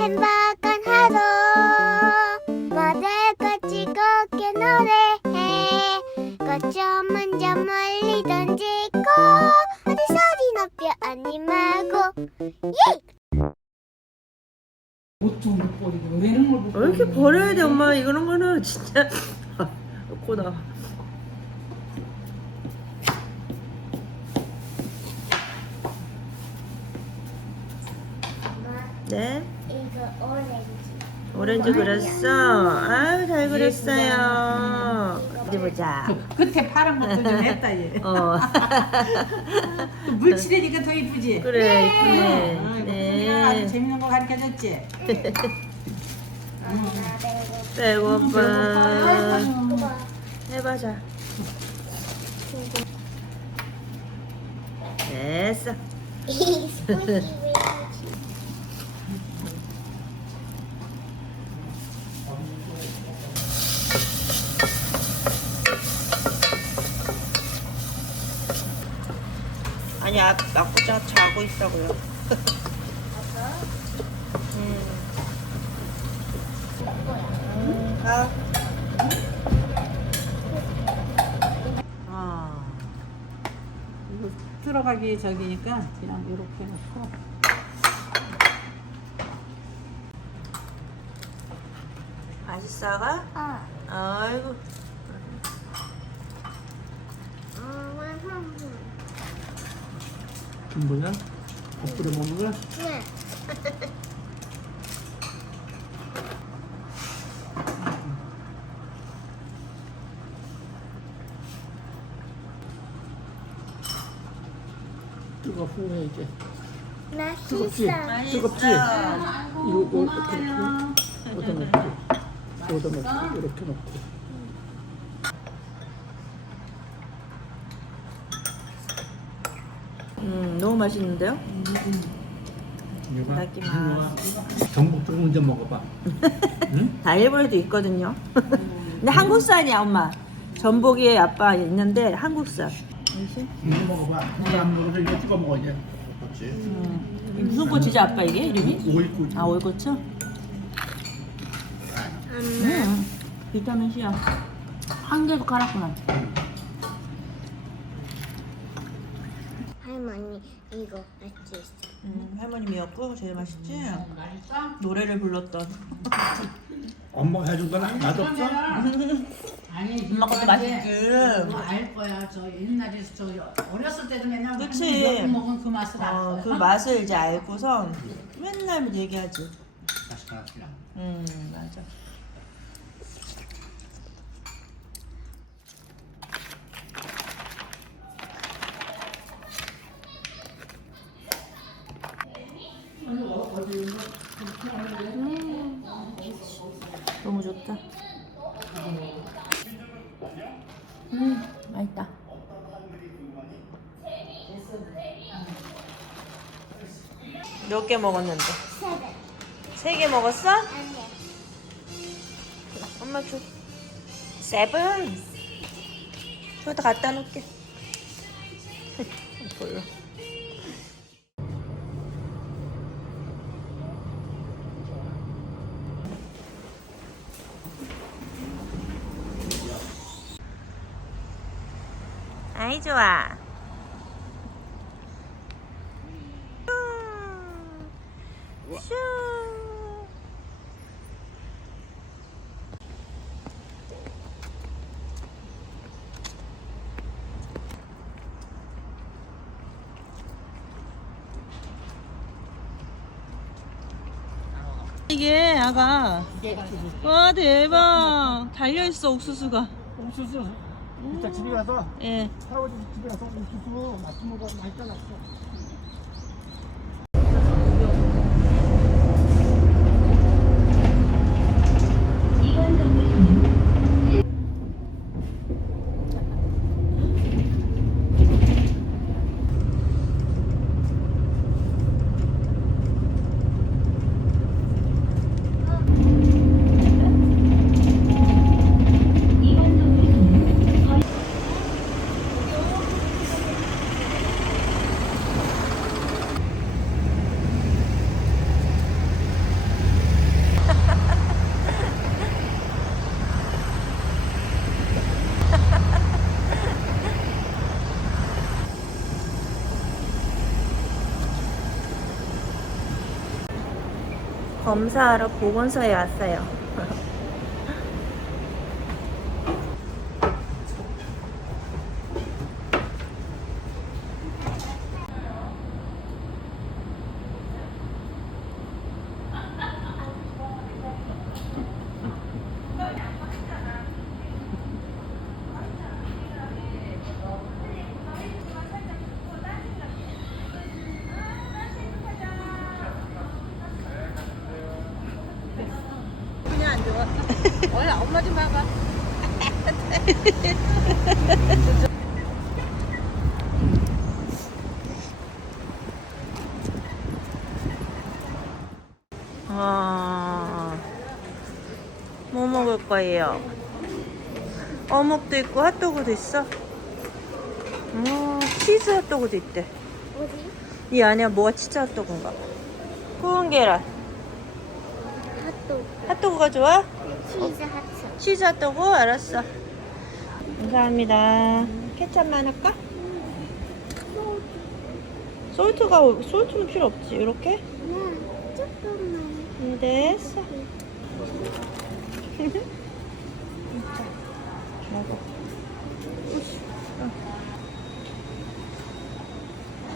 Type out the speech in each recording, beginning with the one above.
행복한 하루. 모두가 즐겁게 노래해. 꽃좀 먼저 멀리 던지고 어디 소리 높여 말고. 예! 옷좀 못 버리고 왜는 걸못 왜 이렇게 버려야 돼 엄마? 이런 거는 진짜. 놓고 오렌지 그렸어? 아유 잘 그렸어요. 어디 보자. 끝에 파란 것도 좀 했다 얘. 어. 또 물칠해니까 더 이쁘지. 그래 이쁘네 아, 이거 네. 아주 재밌는 거 가르쳐줬지. 배고파. 배고파. 해봐자. 됐어 아니 아, 아구자 자고 있다고요. 아, 이거 들어가기 저기니까 그냥 이렇게 놓고. 맛있어 아가? 어. 아이고 뭐야? 엎드려 먹는 거야? 네. 뜨거 후에 이제 맛있어. 뜨겁지? 뜨겁지? 이거 이거 이렇게 놓고 여기다 놓고 여기다 놓고 이렇게 놓고 음 너무 맛있는데요? 이거 이따키마스. 전복 조금 먼저 먹어봐 응? 다 일본에도 있거든요 근데 한국 산이야 엄마 전복이 아빠 있는데 한국산 알지? 이거 먹어봐 이거 안 먹어서 이거 찍어 먹어 이제 음. 이 무슨 꽃이지 아빠 이게 이름이? 오이꿀 아 올고추? 음, 비타민 C야 한 개도 깔았구나 할머니 이거 맛있어. 음, 할머니 미역국 제일 맛있지? 노래를 불렀던 엄마가 해준 건 맛없어? 아니 엄마 것도 맛있지 그거 알 거야. 저 옛날에 저 어렸을 때도 맨날 그치. 몇 먹은 그 맛을 알 어, 거야. 그 맛을 이제 알고서 맨날 얘기하지 맛있다 음 맞아 음, 너무 좋다 음 맛있다 몇 개 먹었는데? 세븐. 세개 먹었어? 아니야. 엄마 줘. 세븐. 저기다 갖다 놓을게. 몰라. 아이 좋아. 슈. 슈. 아가. 와 대박. 달려 있어 옥수수가. 옥수수? 이따 집에 가서 예. 할아버지 집에 가서 옥수수 맛좀 먹어. 많이 잘랐어 검사하러 보건소에 왔어요. 와, 뭐 먹을 거예요? 어묵도 있고 핫도그도 있어. 오, 치즈 핫도그도 있대. 어디? 이 안에 뭐가 치즈 핫도그인가 봐. 구운 계란. 핫도그. 핫도그가 좋아? 치즈 하트. 치즈 핫도그? 알았어. 감사합니다. 케찹만 할까? 솔트가, 솔트는 필요 없지. 이렇게? 응. 조금만. 음, 됐어. 먹어.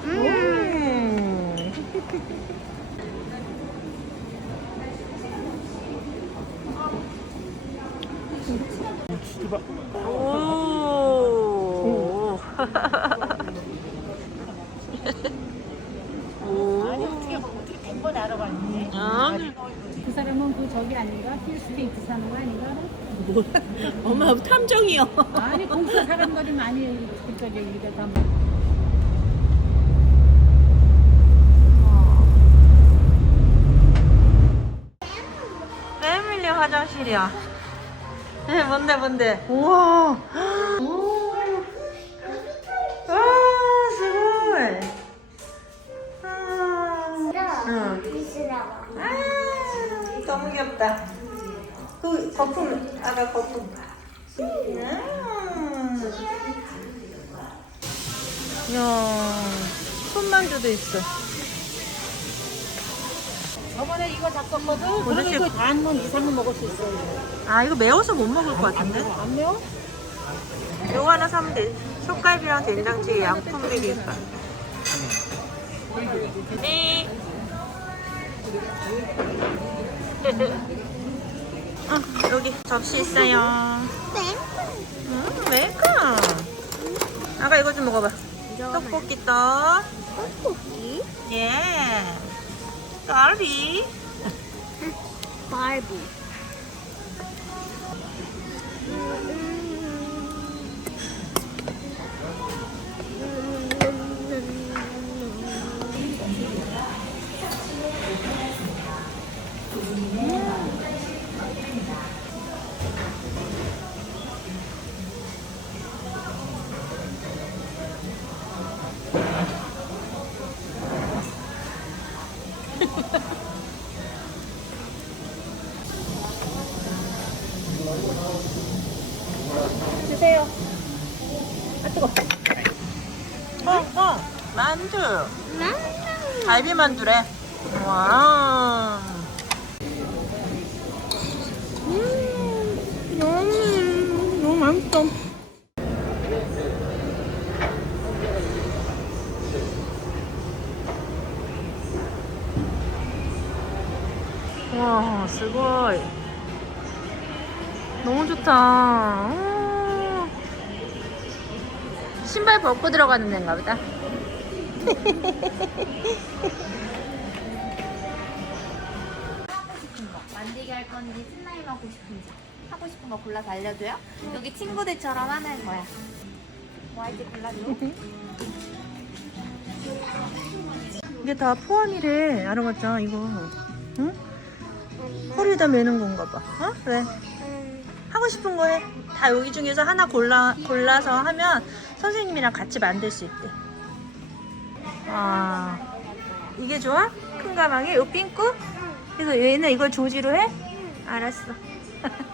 음. 오. 오. 어떻게 어떻게 된건 알아봤니? 아, 그 사람은 그 저기 아닌가? 힐스테이트 사는 거 아닌가? 뭐, 엄마 탐정이요. 아니 거기서 사람들이 많이 그러니까 저기가 다 패밀리 화장실이야. 네, 뭔데, 뭔데? 우와. 오. 와, 스고이. 아, 응. 있으라고. 아, 너무 귀엽다. 그 거품, 아까 거품. 음. 이야, 손만두도 있어. 저번에 이거 잡았거든. 오늘 그러면 집- 그 반문 이상은 먹을 수 있어. 이거. 아, 이거 매워서 못 먹을 것 같은데? 안 매워? 요거 하나 사면 돼. 속갈비랑 된장찌개, 양품 비빔밥. 네. 어, 여기 접시 있어요. 네. 음, 웰컴. 아가 이거 좀 먹어봐. 떡볶이 떡. 떡볶이. 예. 갈비. 갈비. 주세요. 아, 뜨거. 어, 어. 만두. 갈비 만두래. 와. 음, 너무, 너무 맛있어. 와, 스고이. 너무 좋다. 오. 신발 벗고 들어가는 데인가 보다. 만들게 할 건지 신나이 하고 싶은지. 하고 싶은 거 골라서 알려줘요? 여기 친구들처럼 하는 거야 뭐 할지 골라줘 이게 다 포함이래. 알아봤자 이거. 응? 허리에다 매는 건가 봐. 어? 왜? 하고 싶은 거 해. 다 여기 중에서 하나 골라 골라서 하면 선생님이랑 같이 만들 수 있대. 아, 이게 좋아? 큰 가방에 요 핑크? 그래서 얘는 이걸 조지로 해? 알았어.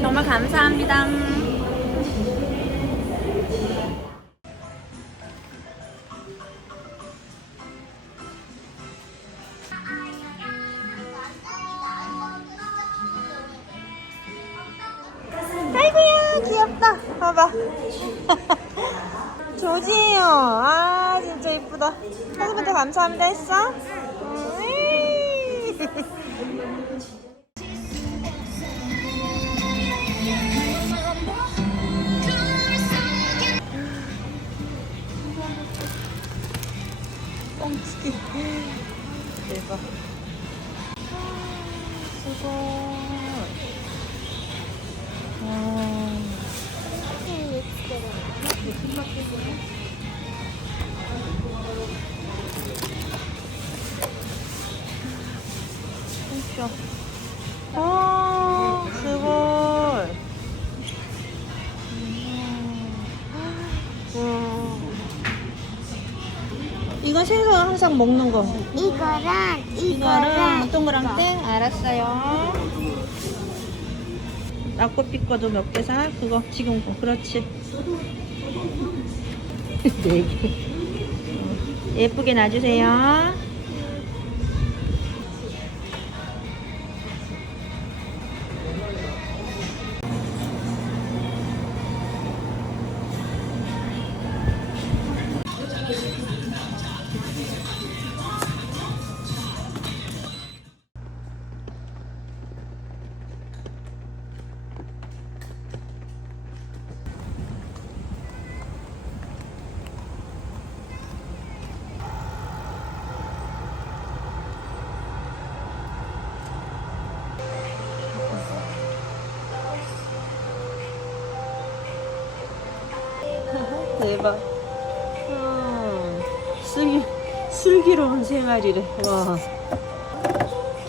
정말 감사합니다. 아이고야 귀엽다. 봐봐. 조지예요. 아 진짜 이쁘다. 선생님한테 감사합니다 했어? 아. 음. 이건 생선 항상 먹는 거. 이거랑 이거랑 이거랑 동그랑 땡 알았어요. 낙고피 거도 몇 개 사? 그거 지금 거 그렇지. 네 개. 예쁘게 놔주세요. 대박. 음, 슬기, 슬기로운 생활이래. 와.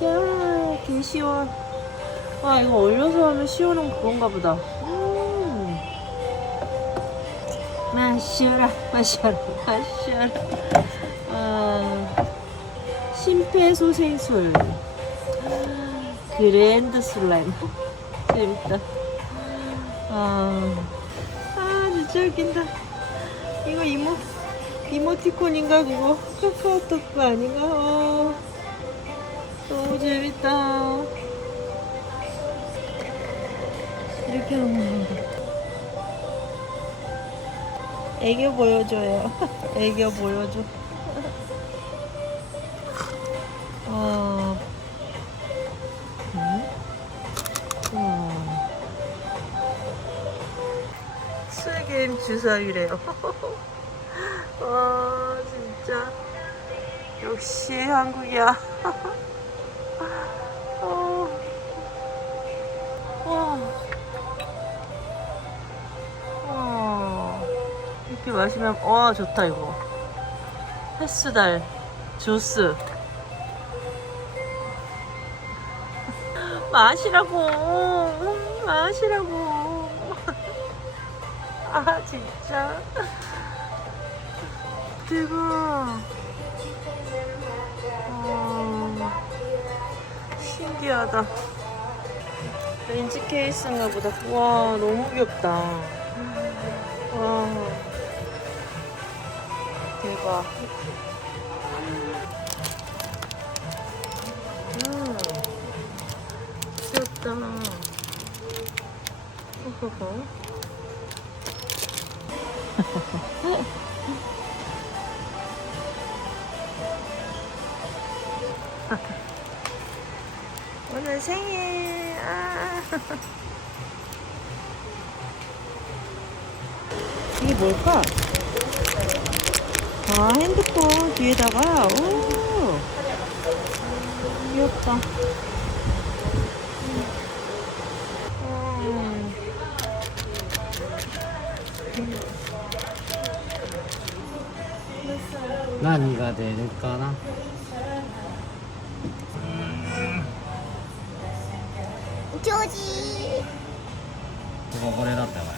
야, 개 시원. 와, 이거 얼려서 하면 시원한 그건가 보다. 음. 마셔라, 마셔라, 마셔라. 아, 심폐소생술. 그랜드 슬라임. 재밌다. 아. 아 진짜 웃긴다 이거 이모 이모티콘인가 그거? 카카오톡 거 아닌가? 어. 너무 재밌다. 이렇게 하는 건가 애교 보여줘요. 애교 보여줘 주사위래요. 와 진짜 역시 한국이야. 어. 와. 와. 이렇게 마시면 와 좋다 이거. 햇수달 주스. 마시라고 마시라고. 아 진짜? 대박. 와, 신기하다. 렌즈 케이스인가 보다. 와 너무 귀엽다. 와. 대박. 음 귀엽다. 호호호 오늘 생일. 아. 이게 뭘까? 아, 핸드폰 뒤에다가, 오. 귀엽다. 何が出るかな。조지ここれだったから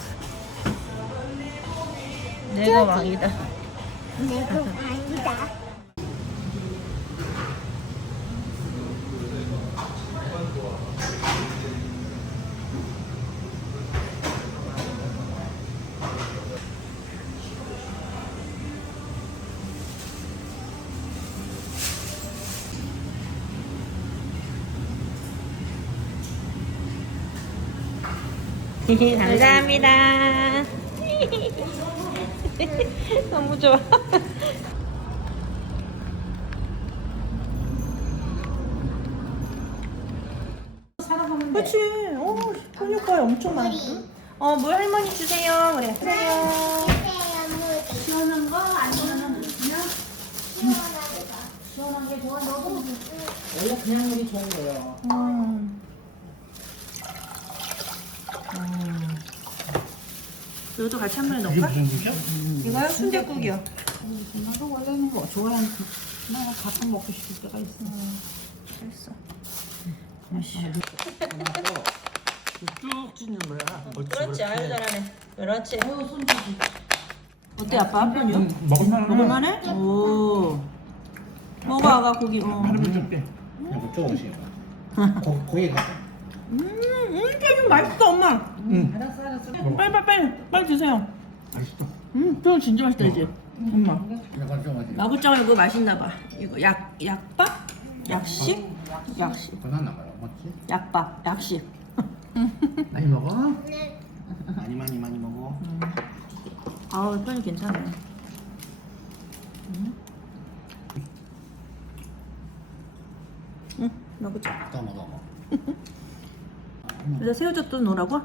감사합니다. 너무 좋아. 그렇지. 어, 그러니까 엄청 많아. 어, 물 할머니 주세요. 그래. 주세요. 시원한 거 아니면 그냥 시원한 게 좋아 너도 원래 그냥 물이 좋은 거예요. 음. 음. 이것도 같이 한 번에 넣을까? 무슨 국이야? 이거요? 순대국이요. 나도 원래는 뭐 좋아하는 나 가끔 먹고 싶을 때가 있어. 됐어. 쭉 찢는 거야. 그렇지, 아유 잘하네. 그렇지. 어때 아빠 한 번이요? 먹을만 먹을만해? 오. 먹어 아가 고기. 어. 이거 조금씩 고, 고기 가 음, 음, 좀 맛있어 엄마. 응. 알았어 알았어. 빨리 빨리 빨리 빨리 드세요. 맛있어. 음, 저 진짜 맛있다 이제. 엄마. 약간 좀 어디 마구짱 이거 맛있나 봐. 이거 약 약밥? 약식? 약식. 나가요 맞지? 약밥. 약식. 많이 먹어? 많이 많이 많이 먹어 아우 편이 괜찮네. 음. 응, 마구짱. 또 먹어 먹어 그래서 새우젓도 넣으라고?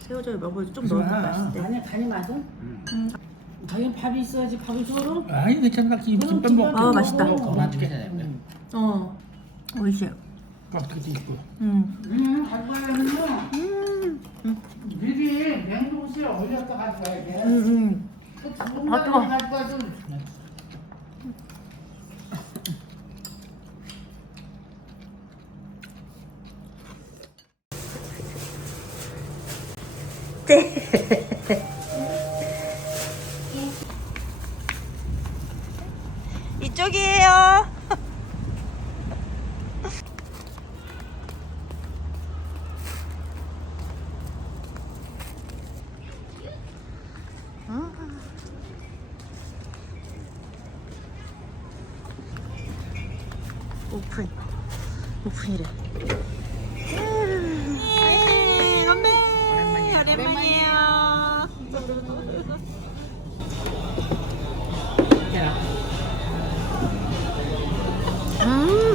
새우젓 먹을 좀 넣으면 맛있대. 아니 간이 맞아? 음. 당연히 밥이 있어야지 밥을 줘로. 아니 괜찮아. 김 김밥 먹고. 아, 맛있다. 그만 죽게 되네 어, 오이시. 깍두기 있고. 음, 음 가져가야면요. 음, 음, 미리 냉동실에 얼려서 가져가야 돼. 음, 음. 그 아, 뜨거워. 가져가도 이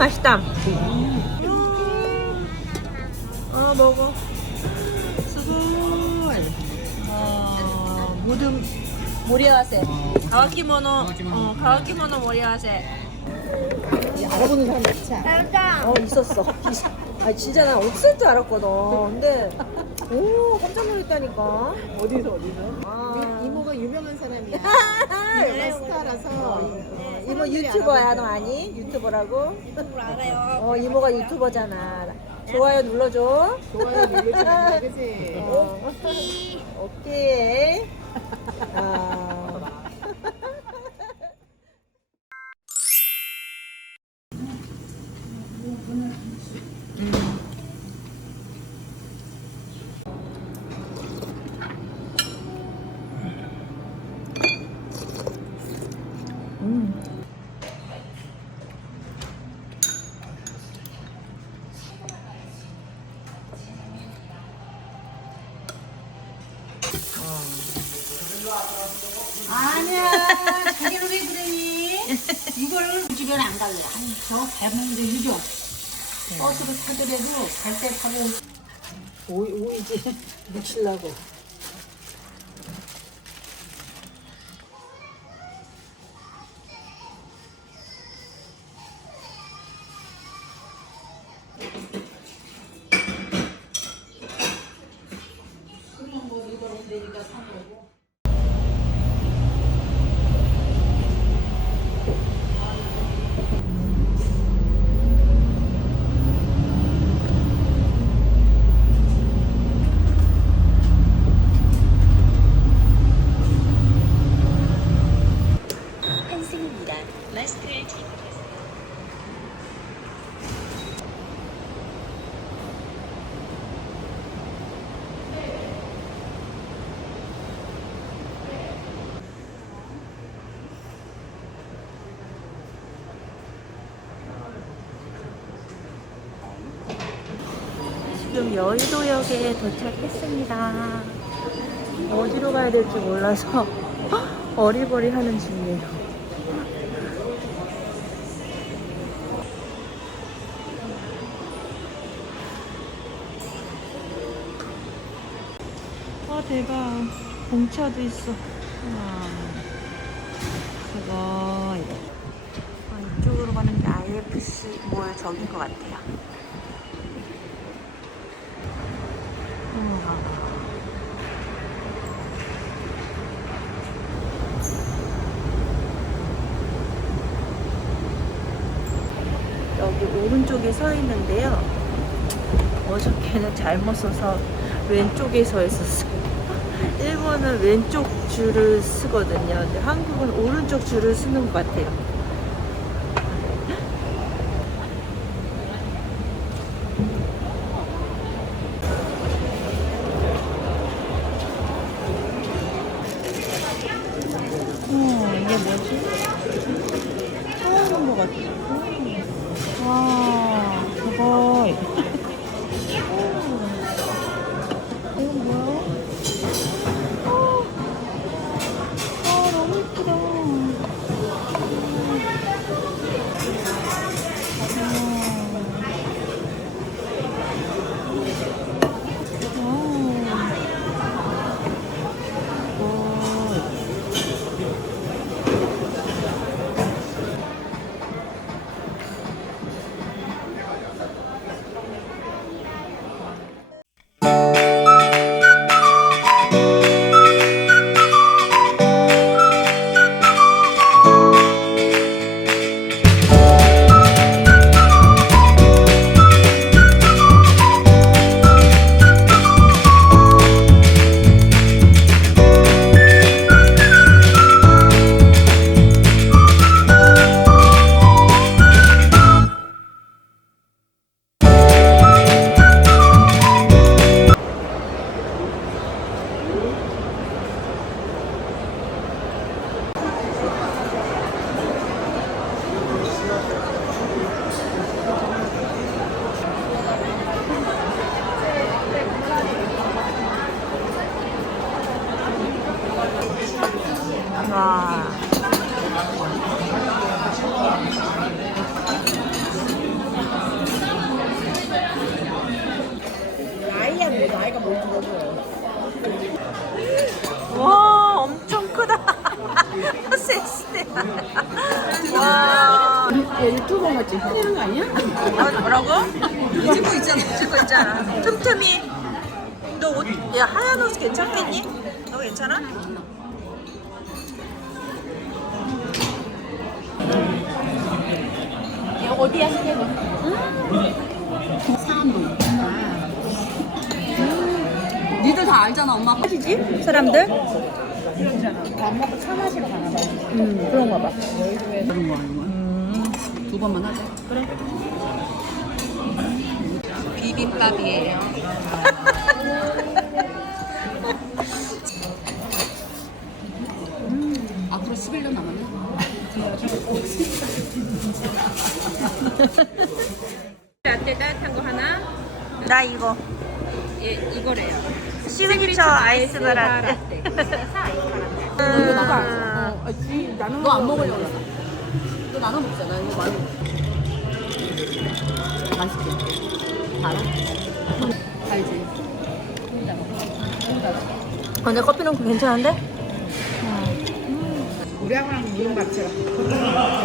맛있다. 음. 어 먹어. 수고. 어 모든 모리아세. 가와키모노. 어 가와키모노 모리아세. 알아보는 사람 많지 어 있었어. 아 진짜 나 없을 줄 알았거든. 근데 오 깜짝 놀랐다니까. 어디서 어디서? 아. 이모가 유명한 사람이야. 네. 스타라서 이모 유튜버야 너 아니? 유튜버라고? 유튜버 알아요. 어 이모가 유튜버잖아. 좋아요 눌러줘. 좋아요 눌러주는 그지? 어. 오케이. 아. 음. 아니야 자기는 왜 그러니? 이걸 아니 저 배먹는데 유죠. 버스를 타더라도 갈 때 타고 오이 오이지 묻히려고. 여의도역에 도착했습니다. 어디로 가야 될지 몰라서 어리버리 하는 중이에요. 아 대박. 공차도 있어. 와. 대박. 이거 아, 이쪽으로 가는 게 IFC 몰 저긴 것 같아요 여기 오른쪽에 서 있는데요 어저께는 잘못 서서 왼쪽에 서 있었어요. 일본은 왼쪽 줄을 쓰거든요. 근데 한국은 오른쪽 줄을 쓰는 것 같아요. right. 뭐라고? 찍고 있잖아. 찍고 있잖아. 틈틈이. 너 옷, 야, 하얀 옷 괜찮겠니? 너 괜찮아? 어디야 시계가? 니들 다 알잖아 엄마 하시지? 사람들? 밥 먹고 차 마시러 가나 봐. 음, 그런가 봐. 아니면 두 번만 하자. 그래. 비빔밥이에요. 앞으로 11년 남았네. 라떼 따뜻한 거 하나. 나 이거. 예, 이거래요. 시그니처 아이스 라떼. 이거 나도 알아. 너안 먹으려고. 너 나눠 먹잖아. 이거 많이. 맛있지? 알아? 알지? 근데 커피는 괜찮은데? 무슨 같이라.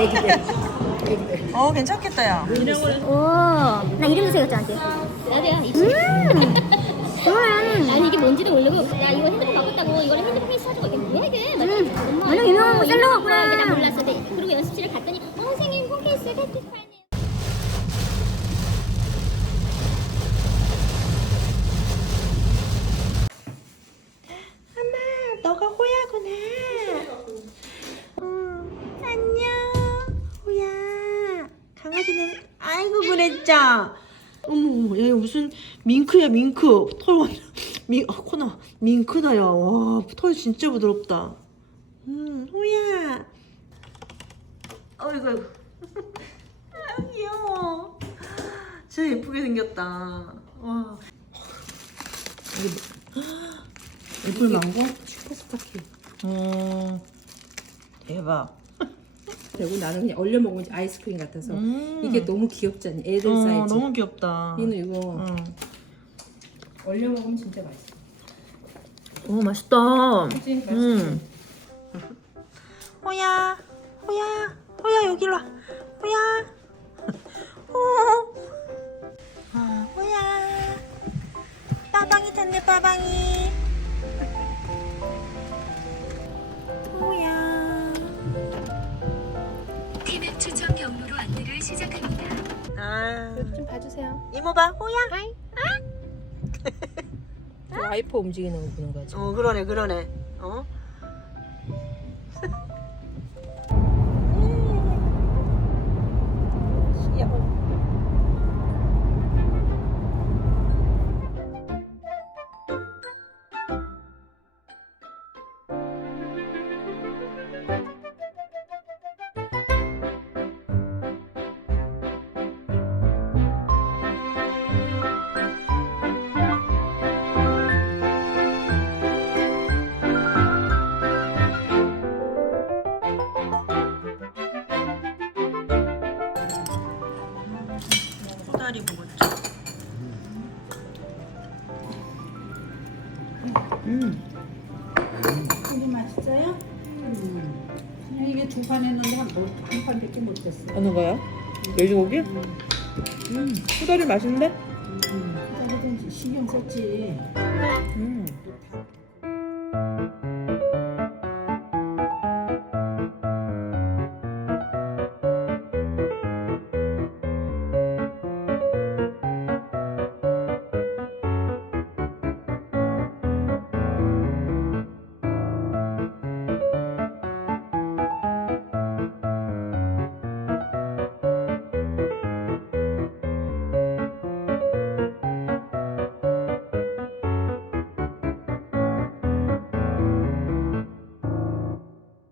애기들. 애기들. 어, 괜찮겠다, 야. 오, 나 이름도 새겼잖아. 나도야. 이 음. 나는 이게 뭔지도 모르고 야 이거 핸드폰 바꿨다고 이거를 핸드폰 페이스 사주고 이게 뭐야 이게? 음, 완전 유명한 거 셀러 같구나. 이게 난 몰랐어. 근데 그리고 연습실에 갔더니 어 생일 폰 케이스 패티 파네. 엄마, 너가 호야구나. 응, 안녕, 호야. 강아지는 아이고 그랬자. 어머, 얘 무슨 민크야 민크. 털 완전 민 아, 코나 민크다 야. 와, 털 진짜 부드럽다. 음, 호야. 어이구, 어이구. 아, 귀여워. 진짜 예쁘게 생겼다. 와. 애플 망고? 슈퍼스타키. 어 대박. 그리고 나는 그냥 얼려 먹으면 아이스크림 같아서 음. 이게 너무 귀엽지 않니? 애들 어, 사이즈. 너무 귀엽다. 이는 이거 응. 얼려 먹으면 진짜 맛있어. 오 맛있다. 그치? 맛있어. 음. 호야, 호야, 호야 여기로 와. 호야. 호. 아, 호야. 빠방이 됐네 빠방이. 호야. 봐주세요. 이모 봐, 호야. 와이퍼 움직이는 거 보는 거지. 어 그러네 그러네. 어. 이게 맛있어요? 음. 이게 두 판 했는데 한판 밖에 못 됐어. 어느 거요? 돼지고기? 음, 소다리 맛있는데? 음. 신경 썼지. 음.